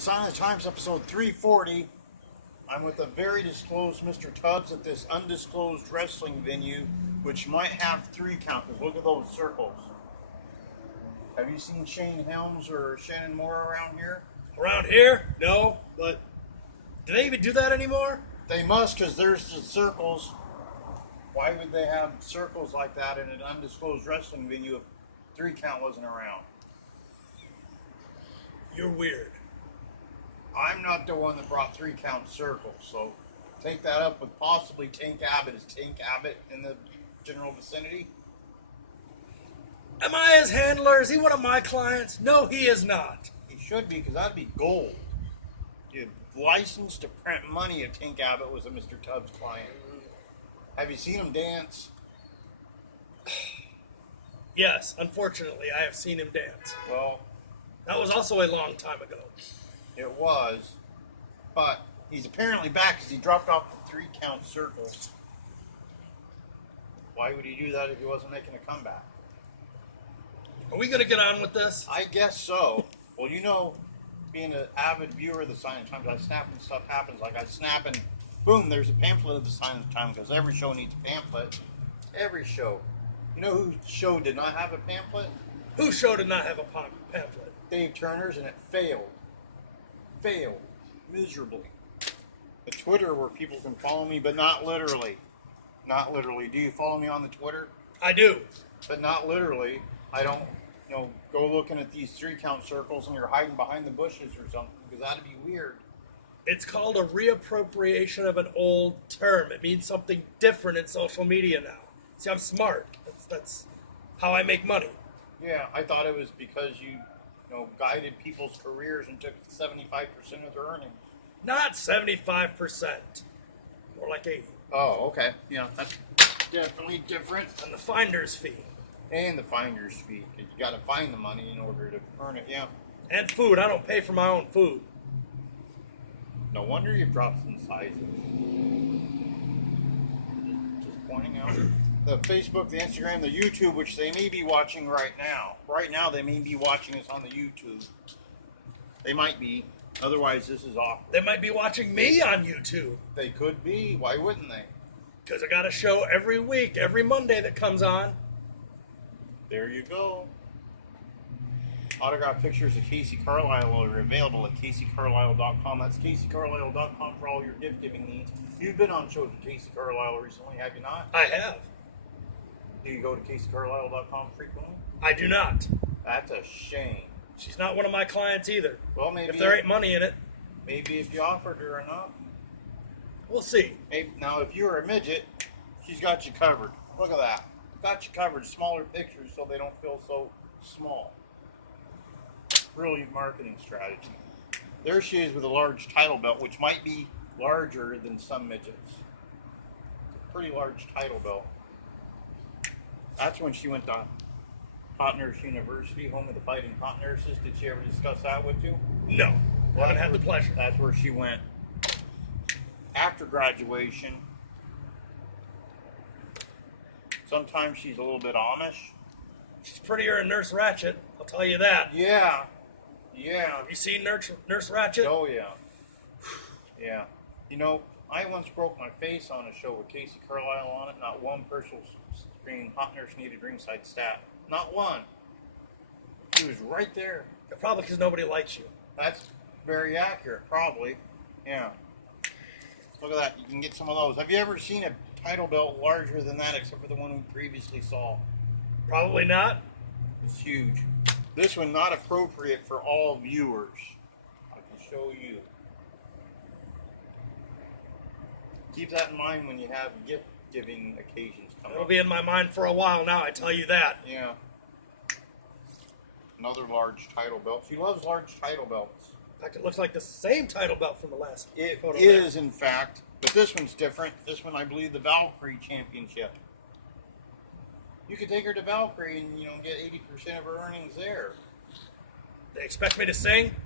Sign of the Times, episode 340. I'm with a very disclosed Mr. Tubbs at this undisclosed wrestling venue, which might have 3 counters. Look at those circles. Have you seen Shane Helms or Shannon Moore around here? Around here? No, but do they even do that anymore? They must, because there's the circles. Why would they have circles like that in an undisclosed wrestling venue if 3 count wasn't around? You're weird. I'm not the one that brought 3 count circles, so take that up with possibly Tank Abbott. Is Tank Abbott in the general vicinity? Am I his handler? Is he one of my clients? No, he is not. He should be, because that'd be gold. You'd license to print money if Tank Abbott was a Mr. Tubbs client. Have you seen him dance? Yes, unfortunately, I have seen him dance. Well, that was also a long time ago. It was, but he's apparently back because he dropped off the 3 count circles. Why would he do that if he wasn't making a comeback? Are we going to get on with this? I guess so. Well, you know, being an avid viewer of the Sign of the Times, I snap when stuff happens. Like I snap and boom, there's a pamphlet of the Sign of the Times, because every show needs a pamphlet. Every show. You know whose show did not have a pamphlet? Whose show did not have a pamphlet? Dave Turner's, and it failed. Failed miserably. The Twitter, where people can follow me, but not literally. Not literally. Do you follow me on the Twitter? I do. But not literally. I don't, go looking at these 3 count circles and you're hiding behind the bushes or something, because that'd be weird. It's called a reappropriation of an old term. It means something different in social media now. See, I'm smart. That's how I make money. Yeah, I thought it was because you guided people's careers and took 75% of their earnings. Not 75%. More like 80. Oh, okay. Yeah, that's definitely different. And the finder's fee. And the finder's fee, because you got to find the money in order to earn it, yeah. And food. I don't pay for my own food. No wonder you've dropped some sizes. Just pointing out. The Facebook, the Instagram, the YouTube, which they may be watching right now. Right now, they may be watching us on the YouTube. They might be. Otherwise, this is awkward. They might be watching me on YouTube. They could be. Why wouldn't they? Because I got a show every week, every Monday that comes on. There you go. Autographed pictures of Casey Carlisle are available at CaseyCarlisle.com. That's CaseyCarlisle.com for all your gift-giving needs. You've been on shows with Casey Carlisle recently, have you not? I have. Do you go to CaseyCarlisle.com frequently? I do not. That's a shame. She's not one of my clients either. Well, maybe if there ain't money in it. Maybe if you offered her enough. We'll see. Maybe, now, if you're a midget, she's got you covered. Look at that. Got you covered. Smaller pictures so they don't feel so small. Brilliant marketing strategy. There she is with a large title belt, which might be larger than some midgets. It's a pretty large title belt. That's when she went to Hot Nurse University, home of the fighting hot nurses. Did she ever discuss that with you? No. I haven't had the pleasure. That's where she went after graduation. Sometimes she's a little bit Amish. She's prettier than Nurse Ratched, I'll tell you that. Yeah. Yeah. Have you seen Nurse Ratched? Oh, yeah. Yeah. I once broke my face on a show with Casey Carlisle on it. Not one person screamed, "Hot Nurse needed ringside stat." Not one. She was right there. Probably because nobody likes you. That's very accurate, probably. Yeah. Look at that. You can get some of those. Have you ever seen a title belt larger than that, except for the one we previously saw? Probably not. It's huge. This one not appropriate for all viewers. I can show you. Keep that in mind when you have gift-giving occasions coming It'll up. be in my mind for a while now, I tell you that. Yeah. Another large title belt. She loves large title belts. In fact, it looks like the same title belt from the last photo. It is, in fact. But this one's different. This one, I believe, the Valkyrie Championship. You could take her to Valkyrie and, get 80% of her earnings there. They expect me to sing?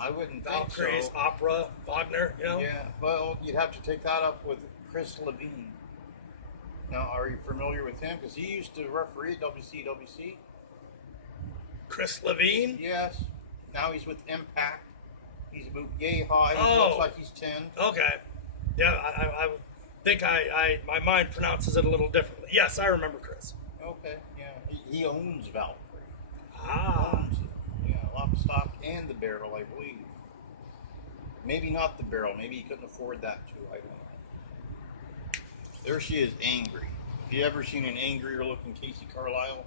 I wouldn't Valkyrie's think so. opera, Wagner, Yeah, well, you'd have to take that up with Chris Levine. Now, are you familiar with him? Because he used to referee at WCWC. Chris Levine? Yes. Now he's with Impact. He's about yay high. He Oh. looks like he's 10. Okay. Yeah, I think my mind pronounces it a little differently. Yes, I remember Chris. Okay, yeah. He owns Valkyrie. Ah. Owns it. Yeah, lock, stock, and the barrel, I believe. Maybe not the barrel. Maybe he couldn't afford that too. I don't know. There she is, angry. Have you ever seen an angrier looking Casey Carlisle?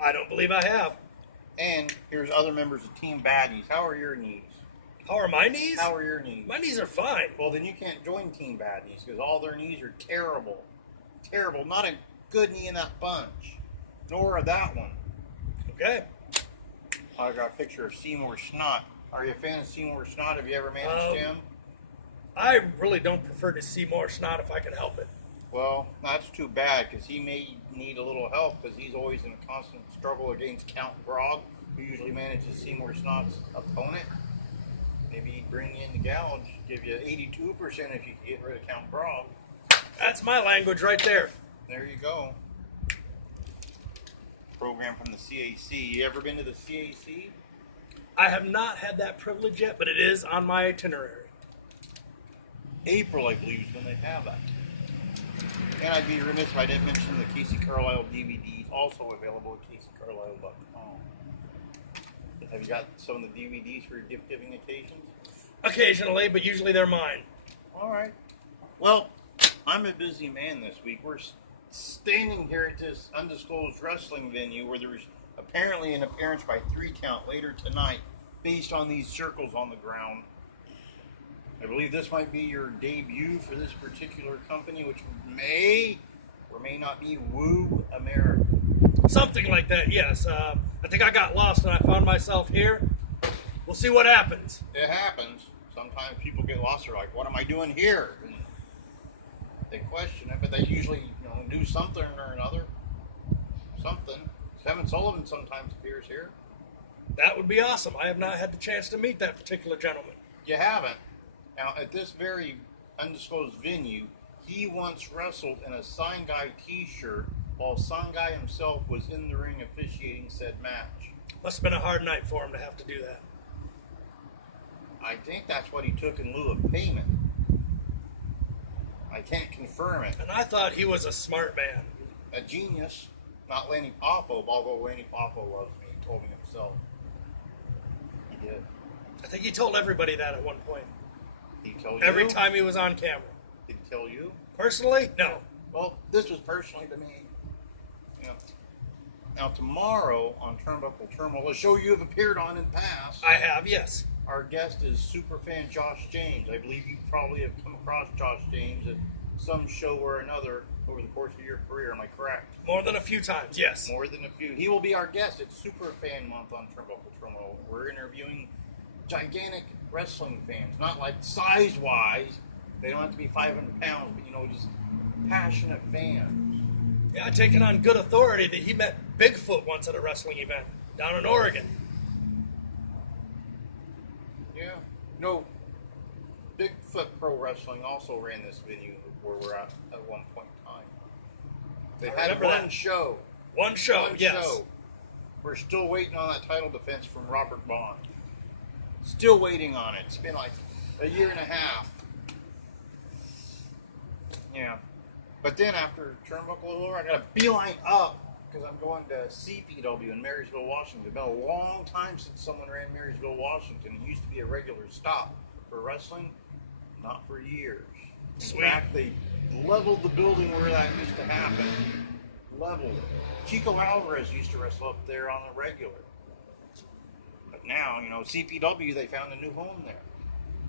I don't believe I have. And here's other members of Team Baddies. How are your knees? How are my knees? How are your knees? My knees are fine. Well, then you can't join Team Baddies because all their knees are terrible. Terrible. Not a good knee in that bunch. Nor that one. Okay. I got a picture of Seymour Snot. Are you a fan of Seymour Snot? Have you ever managed him? I really don't prefer to see more snot if I can help it. Well, that's too bad because he may need a little help because he's always in a constant struggle against Count Grog, who usually manages Seymour Snot's opponent. Maybe he'd bring you in the gouge, give you 82% if you could get rid of Count Grog. That's my language right there. There you go. Program from the CAC. You ever been to the CAC? I have not had that privilege yet, but it is on my itinerary. April, I believe, is when they have that. And I'd be remiss if I didn't mention the Casey Carlisle DVDs, also available at CaseyCarlisle.com. Have you got some of the DVDs for your gift-giving occasions? Occasionally, but usually they're mine. All right. Well, I'm a busy man this week. We're standing here at this undisclosed wrestling venue where there's apparently an appearance by 3 count later tonight based on these circles on the ground. I believe this might be your debut for this particular company, which may or may not be Woo America. Something like that, yes. I think I got lost and I found myself here. We'll see what happens. It happens. Sometimes people get lost. They're like, what am I doing here? And they question it, but they usually do something or another. Something. Kevin Sullivan sometimes appears here. That would be awesome. I have not had the chance to meet that particular gentleman. You haven't. Now, at this very undisclosed venue, he once wrestled in a Sign Guy t-shirt while Sign Guy himself was in the ring officiating said match. Must have been a hard night for him to have to do that. I think that's what he took in lieu of payment. I can't confirm it. And I thought he was a smart man. A genius. Not Lenny Poffo, although Lenny Poffo loves me. He told me himself. He did. I think he told everybody that at one point. Did he tell you? Every time he was on camera. Did he tell you? Personally? No. Well, this was personally to me. Yeah. Now, tomorrow on Turnbuckle Terminal, a show you have appeared on in the past, I have, yes. our guest is superfan Josh James. I believe you probably have come across Josh James at some show or another over the course of your career. Am I correct? More than a few times, yes. More than a few. He will be our guest at Superfan Month on Turnbuckle Terminal. We're interviewing gigantic wrestling fans. Not like size-wise. They don't have to be 500 pounds, but, just passionate fans. Yeah, I take it on good authority that he met Bigfoot once at a wrestling event down in Oregon. Yeah. Bigfoot Pro Wrestling also ran this venue where we're at one point in time. They had one show. One show, yes. Show. We're still waiting on that title defense from Robert Bond. Still waiting on it. It's been like a year and a half. Yeah. But then after Turnbuckle over, I got a beeline up because I'm going to CPW in Marysville, Washington. It's been a long time since someone ran Marysville, Washington. It used to be a regular stop for wrestling. Not for years. Sweet. In fact, they leveled the building where that used to happen. Leveled it. Chico Alvarez used to wrestle up there on the regular. But now, CPW, they found a new home there.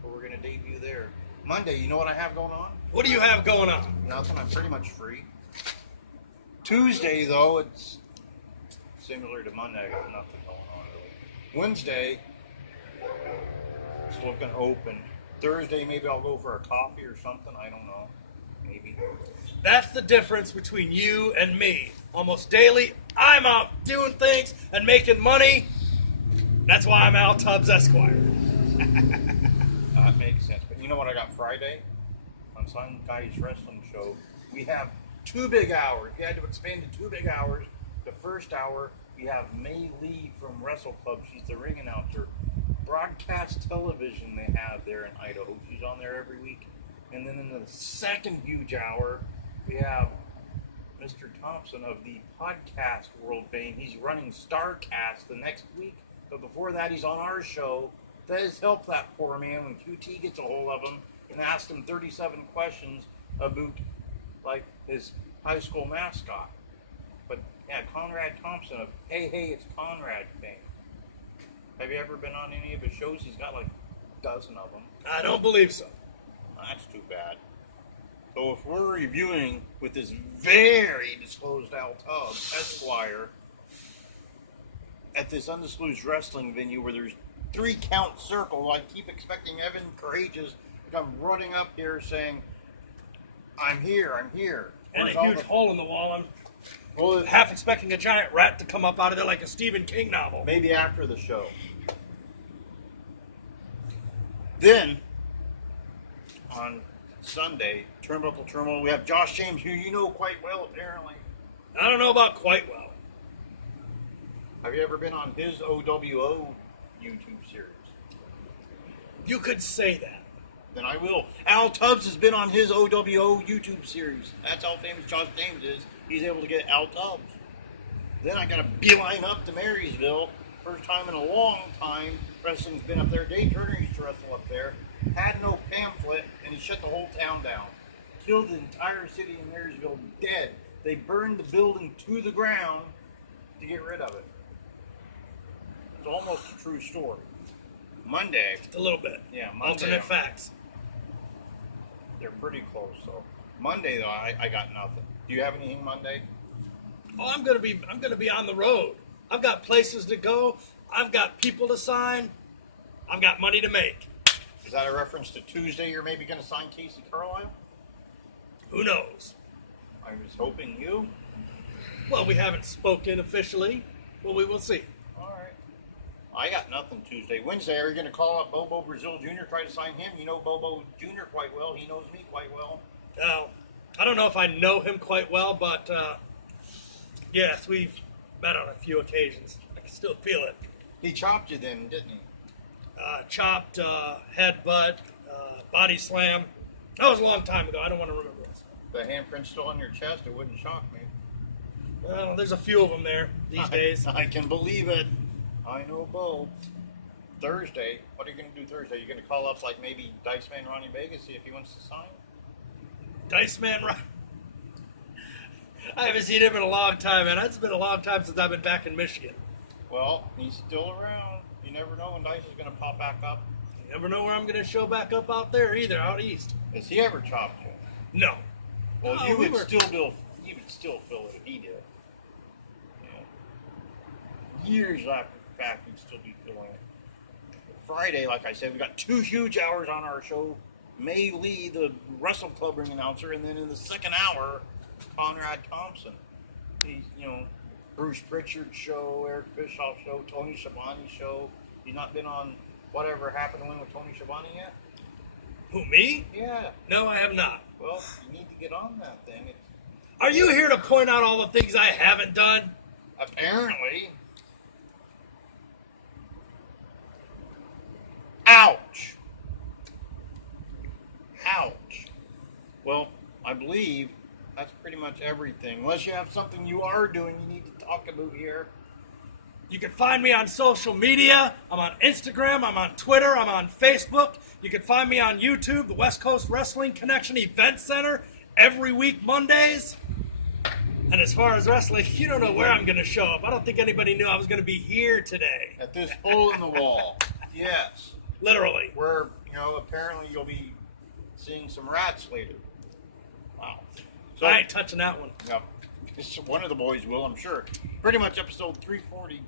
So we're going to debut there. Monday, you know what I have going on? What do you have going on? Nothing. I'm pretty much free. Tuesday, though, it's similar to Monday. I got nothing going on really. Wednesday, it's looking open. Thursday, maybe I'll go for a coffee or something. I don't know. Maybe. That's the difference between you and me. Almost daily, I'm out doing things and making money. That's why I'm Al Tubbs Esquire. That makes sense. But you know what I got Friday? On Sun Guy's Wrestling Show, we have 2 big hours. We had to expand to 2 big hours. The first hour, we have May Lee from Wrestle Club. She's the ring announcer. broadcast television they have there in Idaho. She's on there every week. And then in the second huge hour, we have Mr. Thompson of the podcast world fame. He's running StarCast the next week. But before that, he's on our show. That has helped that poor man when QT gets a hold of him and asks him 37 questions about, like, his high school mascot. But, yeah, Conrad Thompson of Hey, It's Conrad fame. Have you ever been on any of his shows? He's got like a dozen of them. I don't believe so. That's too bad. So if we're reviewing with this very disclosed Al Tubbs, Esquire, at this undisclosed wrestling venue where there's 3-count circle, I keep expecting Evan Courageous to come running up here saying, I'm here. And Where's a all huge hole in the wall. I'm Well, half expecting a giant rat to come up out of there like a Stephen King novel. maybe after the show. Then, on Sunday, Turnbuckle Terminal, we have Josh James, who you know quite well, apparently. I don't know about quite well. Have you ever been on his OWO YouTube series? You could say that. Then I will. Al Tubbs has been on his OWO YouTube series. That's how famous Josh James is. He's able to get Al Tubbs. Then I got to beeline up to Marysville. First time in a long time wrestling's been up there. Dave Turner used to wrestle up there. Had no pamphlet, and he shut the whole town down. Killed the entire city of Marysville dead. They burned the building to the ground to get rid of it. It's almost a true story. Monday. Just a little bit. Yeah, Monday. Alternate facts. They're pretty close, so. Monday, though, I got nothing. Do you have anything Monday? Oh, I'm gonna be on the road. I've got places to go. I've got people to sign. I've got money to make. Is that a reference to Tuesday you're maybe going to sign Casey Carlisle? Who knows? I was hoping you. Well, we haven't spoken officially. Well, we will see. All right. I got nothing Tuesday. Wednesday, are you going to call up Bobo Brazil Jr., try to sign him? You know Bobo Jr. quite well. He knows me quite well. I don't know if I know him quite well, but yes, we've met on a few occasions. I can still feel it. He chopped you then, didn't he? Chopped, headbutt, body slam. That was a long time ago. I don't want to remember it. The handprint still on your chest, it wouldn't shock me. Well, there's a few of them there these days. I can believe it. I know Bo. Thursday, what are you going to do Thursday? You're going to call up like maybe Dice Man Ronnie Vegas, see if he wants to sign? Dice Man, I haven't seen him in a long time, man. It's been a long time since I've been back in Michigan. Well, he's still around. You never know when Dice is going to pop back up. You never know where I'm going to show back up out there either, out east. Has he ever chopped you? No. Well, No, you we would were- still feel it if he did. Yeah. Years after the fact, you'd still be feeling it. Friday, like I said, we got 2 huge hours on our show. May Lee, the Wrestle Club ring announcer, and then in the second hour, Conrad Thompson. He's, Bruce Pritchard's show, Eric Bischoff's show, Tony Schiavone's show. He's not been on Whatever Happened to Win with Tony Schiavone yet? Who, me? Yeah. No, I have not. Well, you need to get on that thing. Are you here to point out all the things I haven't done? Apparently. Ouch. Ouch. Well, I believe that's pretty much everything. Unless you have something you are doing you need to talk about here. You can find me on social media. I'm on Instagram. I'm on Twitter. I'm on Facebook. You can find me on YouTube, the West Coast Wrestling Connection Event Center, every week Mondays. And as far as wrestling, you don't know where I'm going to show up. I don't think anybody knew I was going to be here today. At this hole in the wall. Yes. Literally. Where, apparently you'll be seeing some rats later. Wow. So, I ain't touching that one. Yep. One of the boys will, I'm sure. Pretty much episode 340